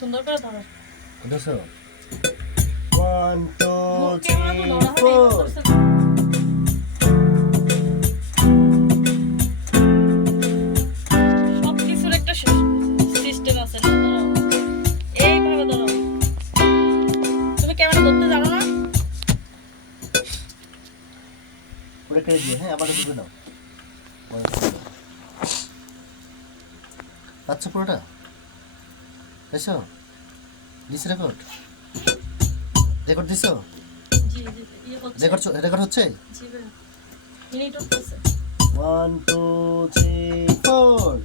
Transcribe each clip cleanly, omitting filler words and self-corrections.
সুন্দর করে ধরো। দেখছো 1 2 3 4 সব কিছুর একটা সিস্টেম আছে না? এইভাবে ধরো। তুমি ক্যামেরা ধরতে জানো না? পুরো কেটে দিয়ে হ্যাঁ আবার একটু দাও আচ্ছা পুরোটা এসো দিস রেকর্ড রেকর্ড দিছো জি জি ইয়ে করছে। রেকর্ড হচ্ছে জি ভাই মিনিট হচ্ছে। 1 2 3 4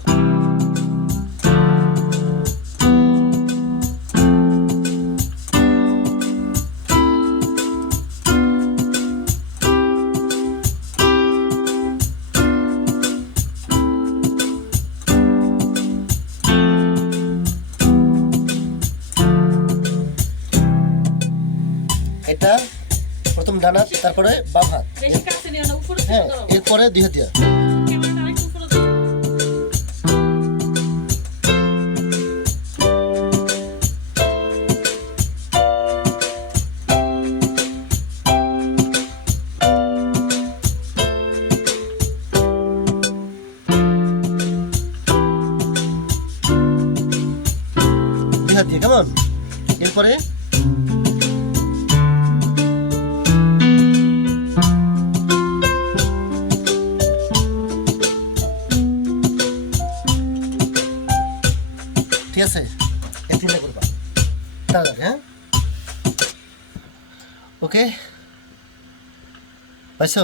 এটা প্রথম ডান হাত তারপরে বাম হাত বেশি কাছে নিও না, উপরে থেকে হ্যাঁ ধরো। এরপরে দুই হাত দিয়া ক্যামেরাটা আরেকটু উপরে ধরো। দুই হাত দিয়ে কেমন এরপরে ঠিক আছে এই তিনটা করবা তাড়াতাড়ি হ্যাঁ ওকে পাইছো